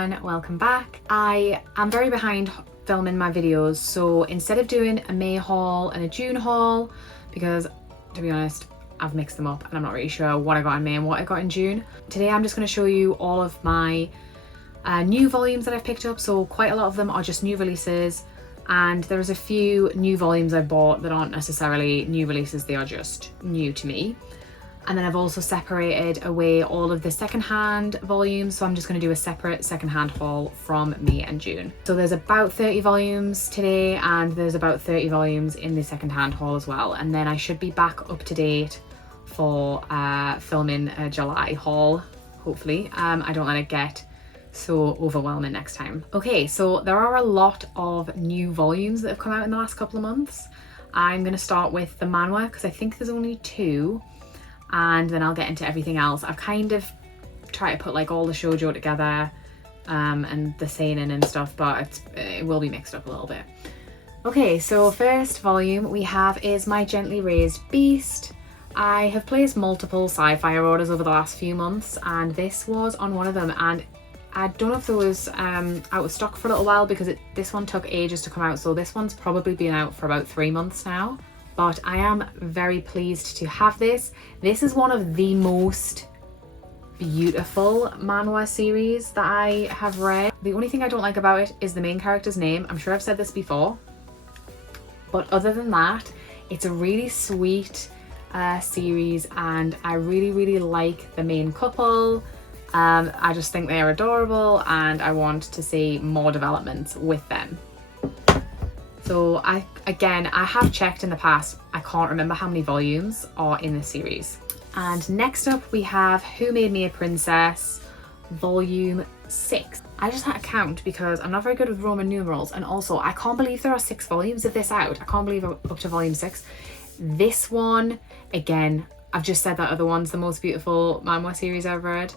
everyone, welcome back. I am very behind filming my videos, so instead of doing a May haul and a June haul, because to be honest I've mixed them up and I'm not really sure what I got in May and what I got in June, today I'm just going to show you all of my new volumes that I've picked up. So quite a lot of them are just new releases, and there's a few new volumes I bought that aren't necessarily new releases, they are just new to me. And then I've also separated away all of the secondhand volumes, so I'm just going to do a separate secondhand haul from May and June. So there's about 30 volumes today, and there's about 30 volumes in the secondhand haul as well. And then I should be back up to date for filming a July haul, hopefully. I don't let it get so overwhelming next time. Okay, so there are a lot of new volumes that have come out in the last couple of months. I'm going to start with the Manhwa because I think there's only 2. And then I'll get into everything else. I've kind of tried to put like all the shoujo together and the seinen and stuff, but it will be mixed up a little bit. Okay, so first volume we have is My Gently Raised Beast. I have placed multiple sci-fi orders over the last few months, and this was on one of them, and I don't know if there was out of stock for a little while because this one took ages to come out, so this one's probably been out for about 3 months now. But I am very pleased to have this. This is one of the most beautiful manhwa series that I have read. The only thing I don't like about it is the main character's name. I'm sure I've said this before, but other than that, it's a really sweet series, and I really like the main couple. I just think they are adorable, and I want to see more developments with them. So I have checked in the past, I can't remember how many volumes are in this series. And next up we have Who Made Me a Princess, volume 6. I just had to count because I'm not very good with Roman numerals, and also I can't believe there are 6 volumes of this out. I can't believe I'm up to volume 6. This one, again, I've just said that other one's the most beautiful manhwa series I've read.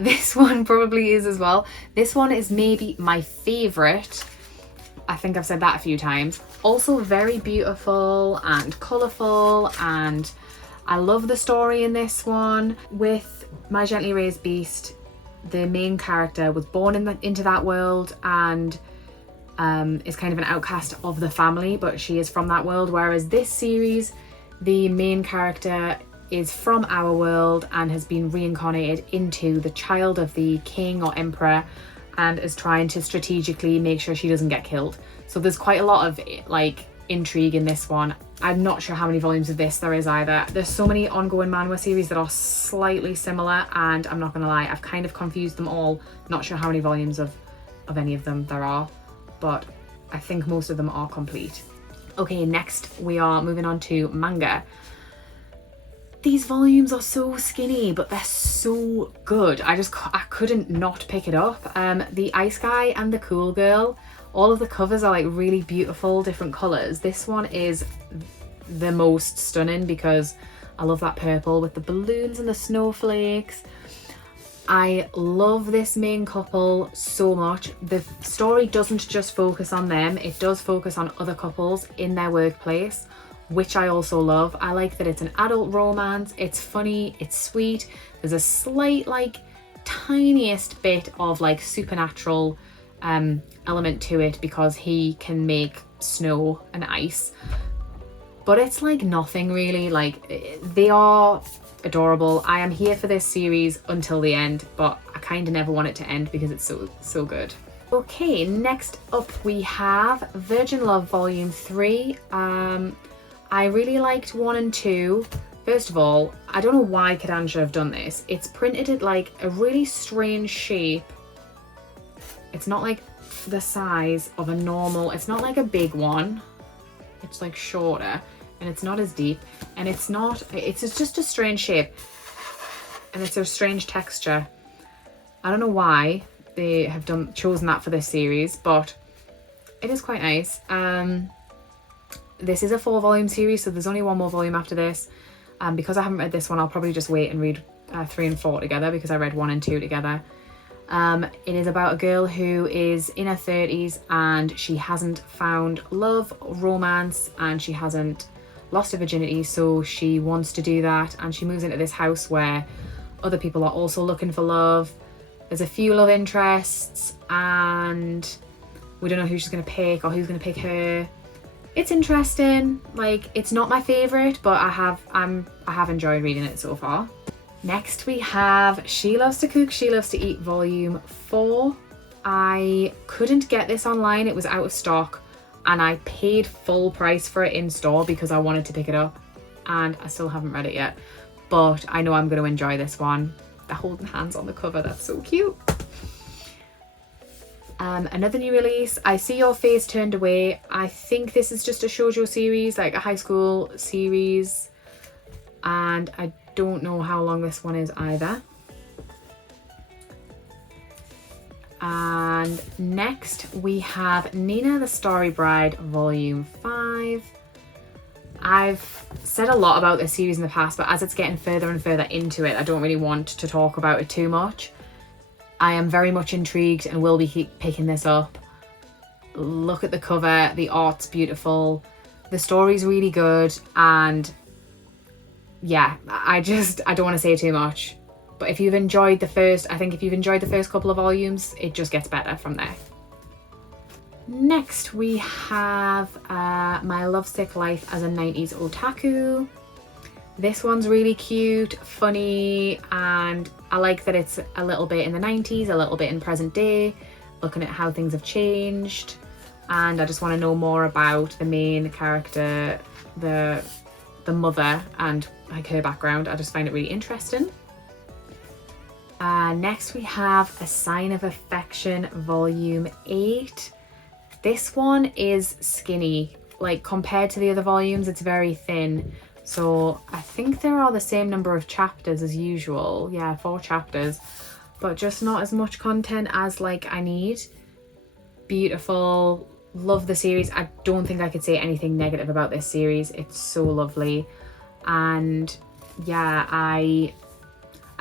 This one probably is as well. This one is maybe my favourite. I think I've said that a few times. Also very beautiful and colourful, and I love the story in this one. With My Gently Raised Beast, the main character was born into that world and is kind of an outcast of the family, but she is from that world, whereas this series, the main character is from our world and has been reincarnated into the child of the king or emperor, and is trying to strategically make sure she doesn't get killed. So there's quite a lot of like intrigue in this one. I'm not sure how many volumes of this there is either. There's so many ongoing manhwa series that are slightly similar, and I'm not gonna lie, I've kind of confused them all. Not sure how many volumes of any of them there are, but I think most of them are complete. Okay, next we are moving on to Manga. These volumes are so skinny, but they're so good. I couldn't not pick it up. The Ice Guy and the Cool Girl, all of the covers are like really beautiful, different colours. This one is the most stunning because I love that purple with the balloons and the snowflakes. I love this main couple so much. The story doesn't just focus on them, it does focus on other couples in their workplace, which I also love. I like that it's an adult romance, it's funny, it's sweet. There's a slight, like, tiniest bit of like supernatural element to it because he can make snow and ice. But it's like nothing really, like they are adorable. I am here for this series until the end, but I kind of never want it to end because it's so good. Okay, next up we have Virgin Love Volume 3. I really liked 1 and 2. First of all, I don't know why Kodansha have done this. It's printed at like a really strange shape. It's not like the size of a normal, it's not like a big one. It's like shorter and it's not as deep, and it's just a strange shape and it's a strange texture. I don't know why they have chosen that for this series, but it is quite nice. This is a 4-volume series, so there's only 1 more volume after this. Because I haven't read this one, I'll probably just wait and read 3 and 4 together because I read 1 and 2 together. It is about a girl who is in her 30s and she hasn't found love, romance, and she hasn't lost her virginity, so she wants to do that, and she moves into this house where other people are also looking for love. There's a few love interests and we don't know who she's going to pick or who's going to pick her. It's interesting. Like, it's not my favourite, but I have enjoyed reading it so far. Next we have She Loves to Cook, She Loves to Eat Volume 4. I couldn't get this online, it was out of stock, and I paid full price for it in store because I wanted to pick it up, and I still haven't read it yet, but I know I'm going to enjoy this one. They're holding hands on the cover, that's so cute. Another new release, I See Your Face Turned Away. I think this is just a shoujo series, like a high school series, and I don't know how long this one is either. And next we have Nina the Starry Bride Volume 5. I've said a lot about this series in the past, but as it's getting further and further into it, I don't really want to talk about it too much. I am very much intrigued and will be picking this up. Look at the cover, the art's beautiful, the story's really good, and yeah, I don't want to say too much. But if you've enjoyed the first couple of volumes, it just gets better from there. Next we have My Lovesick Life as a 90s Otaku. This one's really cute, funny, and I like that it's a little bit in the 90s, a little bit in present day, looking at how things have changed. And I just want to know more about the main character, the mother, and like her background. I just find it really interesting. Next we have A Sign of Affection Volume 8. This one is skinny, like compared to the other volumes it's very thin, so I think there are the same number of chapters as usual. Yeah, 4 chapters, but just not as much content as like I need. Beautiful, love the series. I don't think I could say anything negative about this series. It's so lovely. And yeah, I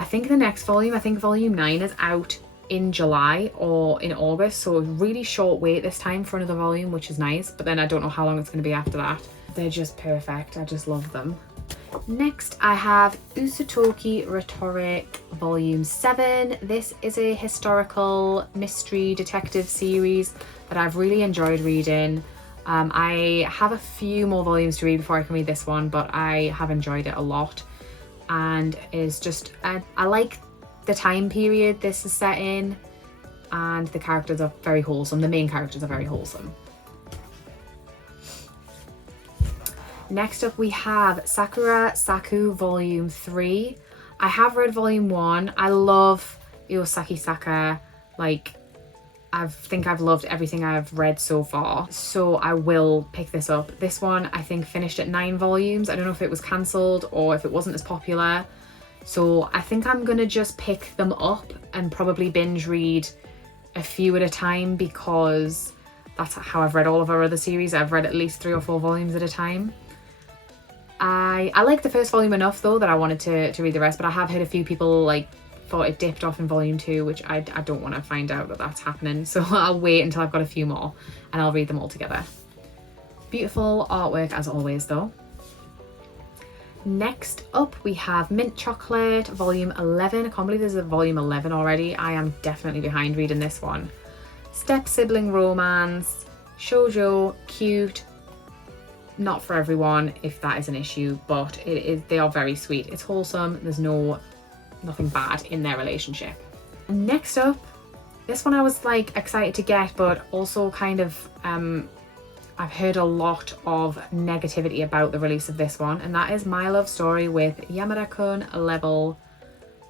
think the next volume, I think volume 9 is out in July or in August, so a really short wait this time for another volume, which is nice, but then I don't know how long it's going to be after that. They're just perfect, I just love them. Next I have Usutoki Rhetoric Volume 7. This is a historical mystery detective series that I've really enjoyed reading. I have a few more volumes to read before I can read this one, but I have enjoyed it a lot, and is just I like the time period this is set in, and the characters are very wholesome. The main characters are very wholesome. Next up we have Sakura Saku Volume 3. I have read Volume 1. I love Iosaki Saka. Like, I think I've loved everything I've read so far, so I will pick this up. This one I think finished at 9 volumes. I don't know if it was cancelled or if it wasn't as popular, so I think I'm gonna just pick them up and probably binge read a few at a time, because that's how I've read all of our other series. I've read at least 3 or 4 volumes at a time. I like the first volume enough though that I wanted to read the rest, but I have heard a few people like thought it dipped off in volume 2, which I don't want to find out that that's happening, so I'll wait until I've got a few more and I'll read them all together. Beautiful artwork as always though. Next up we have Mint Chocolate Volume 11. I can't believe there's a Volume 11 already. I am definitely behind reading this one. Step sibling romance, shoujo, cute. Not for everyone if that is an issue, but they are very sweet. It's wholesome. There's nothing bad in their relationship. Next up, this one I was like excited to get, but also kind of I've heard a lot of negativity about the release of this one, and that is My Love Story with Yamada-kun Level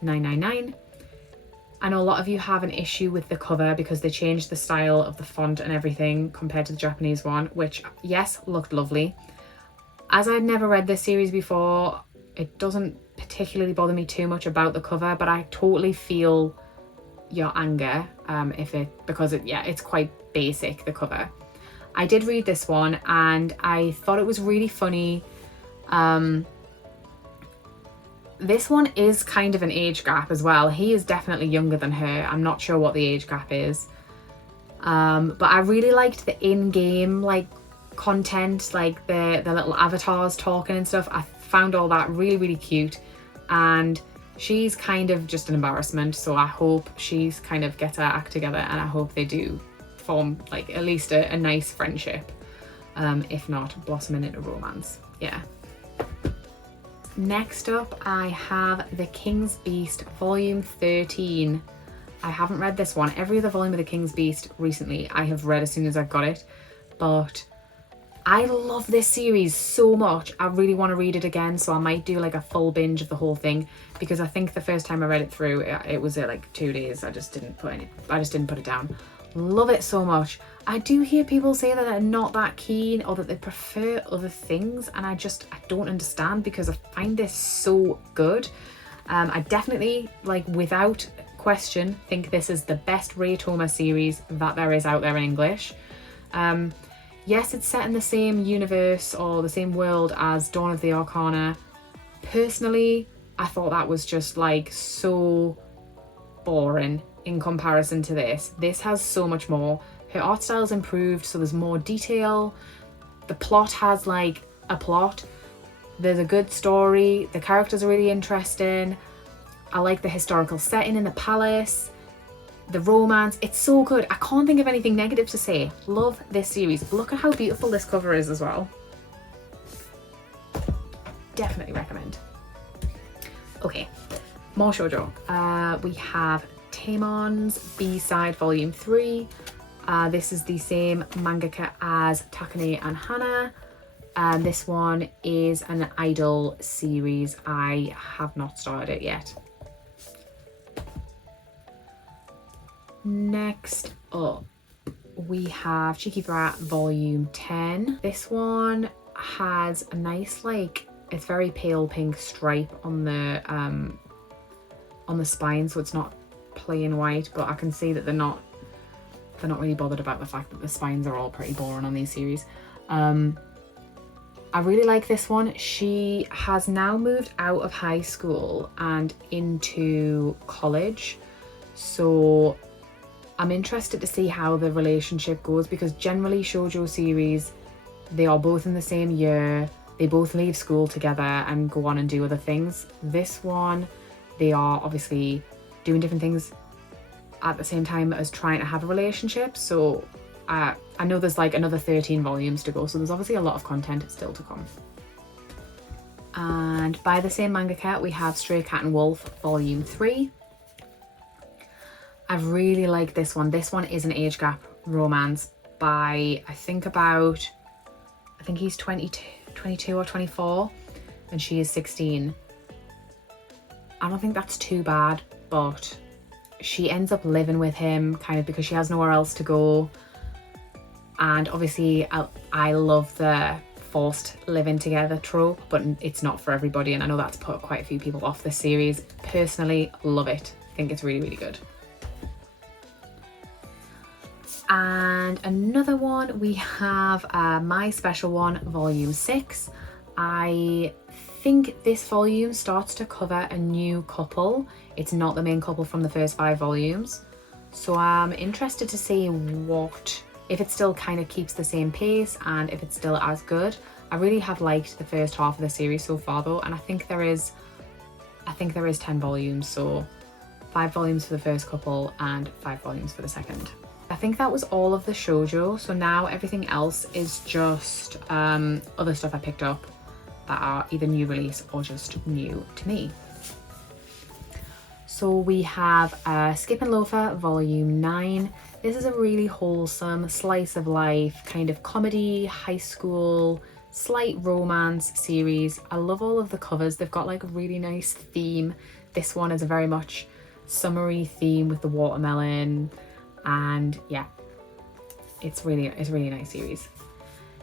999. I know a lot of you have an issue with the cover because they changed the style of the font and everything compared to the Japanese one, which, yes, looked lovely. As I'd never read this series before, it doesn't particularly bother me too much about the cover, but I totally feel your anger because it's quite basic, the cover. I did read this one and I thought it was really funny. This one is kind of an age gap as well. He is definitely younger than her. I'm not sure what the age gap is. But I really liked the in-game like content, like the little avatars talking and stuff. I found all that really, really cute. And she's kind of just an embarrassment, so I hope she's kind of gets her act together, and I hope they do form like at least a nice friendship, if not blossoming into romance. Yeah. Next up, I have The King's Beast Volume 13. I haven't read this one. Every other volume of The King's Beast recently I have read as soon as I got it, but I love this series so much. I really want to read it again, so I might do like a full binge of the whole thing, because I think the first time I read it through, it was like 2 days. I just didn't put it down. Love it so much. I do hear people say that they're not that keen, or that they prefer other things, and I don't understand, because I find this so good. I definitely, like, without question, think this is the best Ray Toma series that there is out there in English. Yes, it's set in the same universe or the same world as Dawn of the Arcana. Personally, I thought that was just like so boring in comparison to this. This has so much more. Her art style's improved, so there's more detail. The plot has like a plot. There's a good story. The characters are really interesting. I like the historical setting in the palace. The romance, it's so good. I can't think of anything negative to say. Love this series. Look at how beautiful this cover is as well. Definitely recommend. Okay, more shoujo. We have Taimon's B-Side Volume 3. This is the same mangaka as Takane and Hana. This one is an idol series. I have not started it yet. Next up, we have Cheeky Brat Volume 10. This one has a nice, like, it's very pale pink stripe on the spine, so it's not plain white, but I can see that they're not really bothered about the fact that the spines are all pretty boring on these series. I really like this one. She has now moved out of high school and into college, so I'm interested to see how the relationship goes, because generally shoujo series, they are both in the same year, they both leave school together and go on and do other things. This one, they are obviously doing different things at the same time as trying to have a relationship, so I know there's like another 13 volumes to go, so there's obviously a lot of content still to come. And by the same mangaka, we have Stray Cat and Wolf Volume 3. I really like this one. This one is an age gap romance by, I think he's 22 or 24 and she is 16. I don't think that's too bad, but she ends up living with him kind of because she has nowhere else to go. And obviously I love the forced living together trope, but it's not for everybody, and I know that's put quite a few people off this series. Personally, love it. I think it's really, really good. And another one, we have My Special One Volume 6. I think this volume starts to cover a new couple. It's not the main couple from the first 5 volumes. So I'm interested to see if it still kind of keeps the same pace and if it's still as good. I really have liked the first half of the series so far though, and I think there is 10 volumes, so 5 volumes for the first couple and 5 volumes for the second. I think that was all of the shoujo, so now everything else is just other stuff I picked up that are either new release or just new to me. So we have Skip and Loafer Volume 9. This is a really wholesome slice of life, kind of comedy, high school, slight romance series. I love all of the covers. They've got like a really nice theme. This one is a very much summery theme with the watermelon. And yeah, it's a really nice series.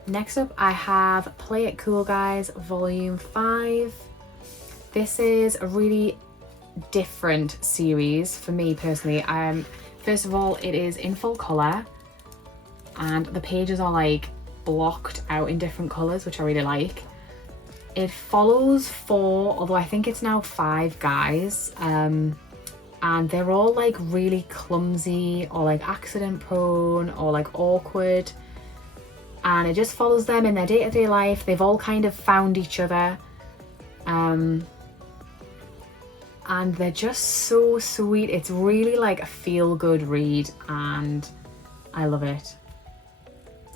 Next up, I have Play It Cool Guys Volume 5. This is a really different series for me personally. First of all, it is in full colour and the pages are like blocked out in different colours, which I really like. It follows 4, although I think it's now 5 guys. And they're all like really clumsy or like accident prone or like awkward, and it just follows them in their day-to-day life. They've all kind of found each other, and they're just so sweet. It's really like a feel-good read and I love it.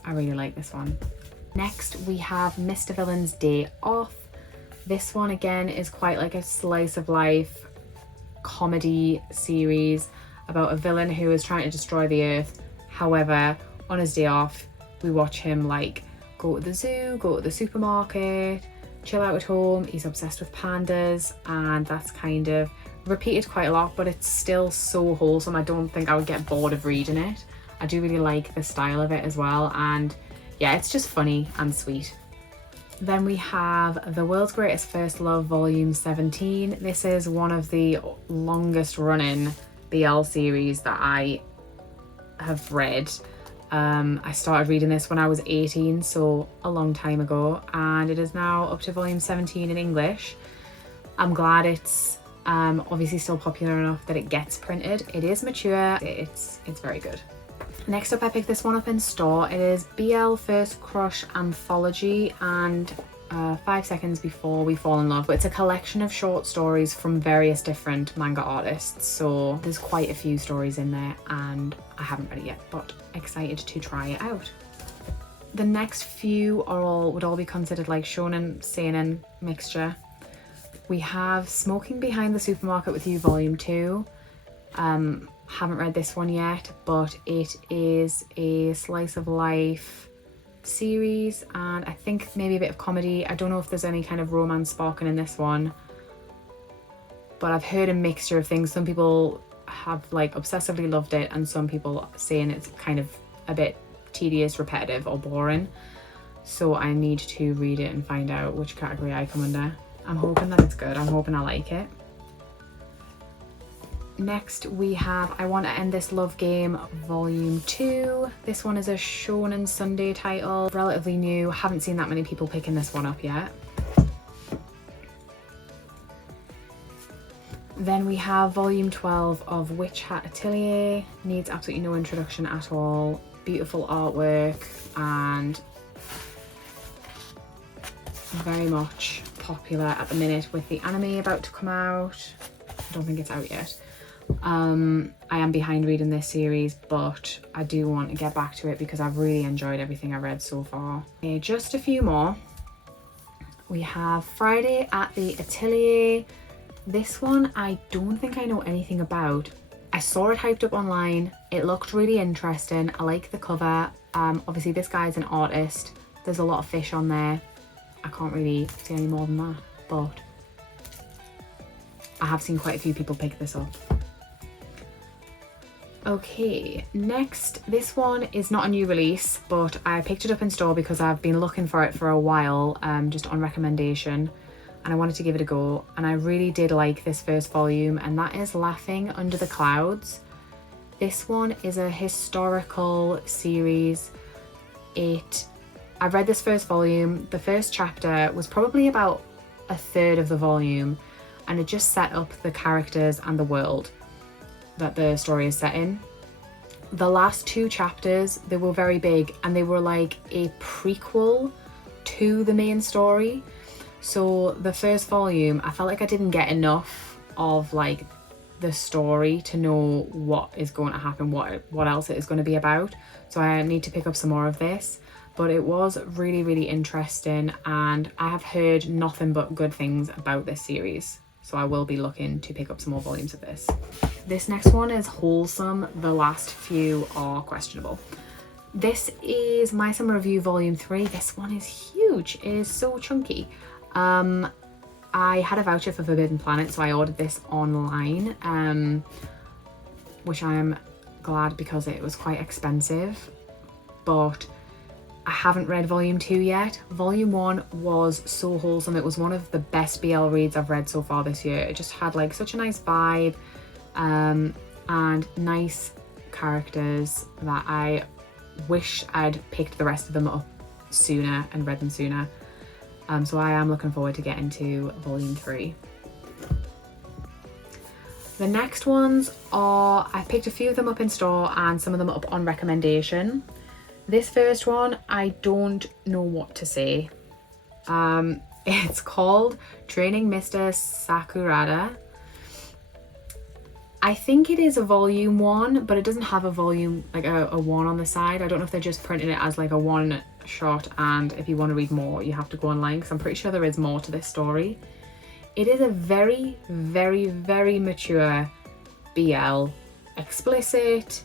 I really like this one. Next we have Mr. Villain's Day Off. This one again is quite like a slice of life comedy series about a villain who is trying to destroy the earth. However, on his day off, we watch him like go to the zoo, go to the supermarket, chill out at home. He's obsessed with pandas, and that's kind of repeated quite a lot, but it's still so wholesome. I don't think I would get bored of reading it. I do really like the style of it as well, and yeah, it's just funny and sweet. Then we have The World's Greatest First Love Volume 17. This is one of the longest running BL series that I have read. I started reading this when I was 18, so a long time ago, and it is now up to volume 17 in English. I'm glad it's obviously still popular enough that it gets printed. It is mature, it's very good. Next up, I picked this one up in store. It is BL First Crush Anthology and 5 Seconds Before We Fall in Love. It's a collection of short stories from various different manga artists, so there's quite a few stories in there and I haven't read it yet, but excited to try it out. The next few would all be considered like shonen seinen mixture. We have Smoking Behind the Supermarket with You Volume 2. Haven't read this one yet, but it is a slice of life series and I think maybe a bit of comedy. I don't know if there's any kind of romance sparking in this one, but I've heard a mixture of things. Some people have like obsessively loved it and some people saying it's kind of a bit tedious, repetitive or boring. So I need to read it and find out which category I come under. I'm hoping that it's good. I'm hoping I like it. Next we have I Want to End This Love Game Volume 2. This one is a Shonen Sunday title, relatively new. Haven't seen that many people picking this one up yet. Then we have Volume 12 of Witch Hat Atelier. Needs absolutely no introduction at all. Beautiful artwork and very much popular at the minute with the anime about to come out. I don't think it's out yet. I am behind reading this series, but I do want to get back to it because I've really enjoyed everything I've read so far. Okay, just a few more. We have Friday at the Atelier. This one I don't think I know anything about. I saw it hyped up online. It looked really interesting. I like the cover. Obviously this guy's an artist. There's a lot of fish on there. I can't really see any more than that, but I have seen quite a few people pick this up. Okay, next, this one is not a new release, but I picked it up in store because I've been looking for it for a while, just on recommendation, and I wanted to give it a go, and I really did like this first volume, and that is Laughing Under the Clouds. This one is a historical series. I've read this first volume. The first chapter was probably about a third of the volume, and it just set up the characters and the world that the story is set in. The last 2 chapters, they were very big and they were like a prequel to the main story. So the first volume, I felt like I didn't get enough of like the story to know what is going to happen, what else it is going to be about. So I need to pick up some more of this. But it was really, really interesting and I have heard nothing but good things about this series. So I will be looking to pick up some more volumes of this. This next one is wholesome. The last few are questionable. This is My Summer Review Volume 3. This one is huge. It is so chunky. I had a voucher for Forbidden Planet, so I ordered this online, which I am glad because it was quite expensive. But I haven't read Volume 2 yet. Volume 1 was so wholesome. It was one of the best BL reads I've read so far this year. It just had like such a nice vibe and nice characters that I wish I'd picked the rest of them up sooner and read them sooner. So I am looking forward to getting to Volume 3. The next ones are, I picked a few of them up in store and some of them up on recommendation. This first one, I don't know what to say. It's called Training Mr. Sakurada. I think it is a volume 1, but it doesn't have a volume, like a 1 on the side. I don't know if they're just printing it as like a 1 shot, and if you want to read more you have to go online, because I'm pretty sure there is more to this story. It is a very, very, very mature BL, explicit.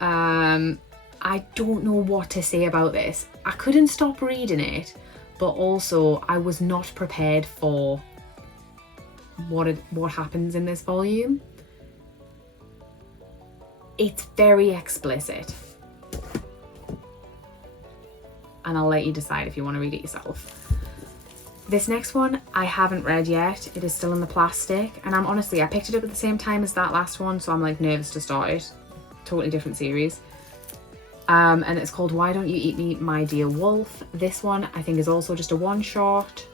I don't know what to say about this. I couldn't stop reading it, but also I was not prepared for what happens in this volume. It's very explicit, and I'll let you decide if you want to read it yourself. This next one I haven't read yet. It is still in the plastic, and I picked it up at the same time as that last one, so I'm like nervous to start it. Totally different series. And it's called Why Don't You Eat Me, My Dear Wolf. This one I think is also just a 1 shot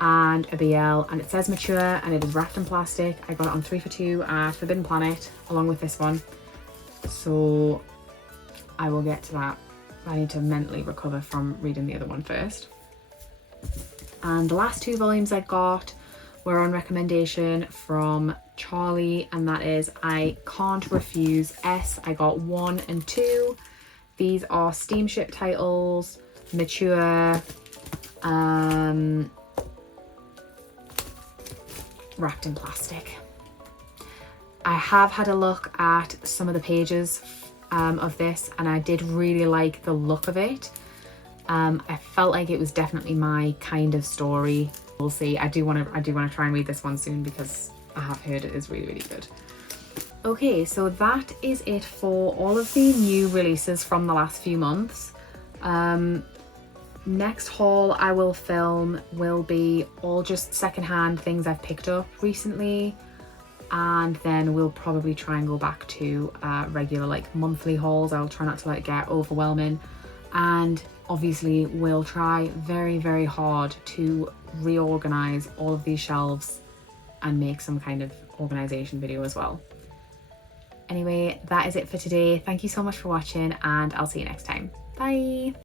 and a BL, and it says mature, and it is wrapped in plastic. I got it on 3 for 2 at Forbidden Planet along with this one, so I will get to that. I need to mentally recover from reading the other one first. And the last 2 volumes I got were on recommendation from Charlie, and that is I Can't Refuse S. I got 1 and 2. These are steamship titles, mature, wrapped in plastic. I have had a look at some of the pages of this, and I did really like the look of it. I felt like it was definitely my kind of story. We'll see. I do want to try and read this one soon, because I have heard it is really, really good. Okay, so that is it for all of the new releases from the last few months. Next haul I will film will be all just secondhand things I've picked up recently, and then we'll probably try and go back to regular like monthly hauls. I'll try not to let it get overwhelming, and obviously we'll try very, very hard to reorganize all of these shelves and make some kind of organization video as well. Anyway, that is it for today. Thank you so much for watching, and I'll see you next time. Bye.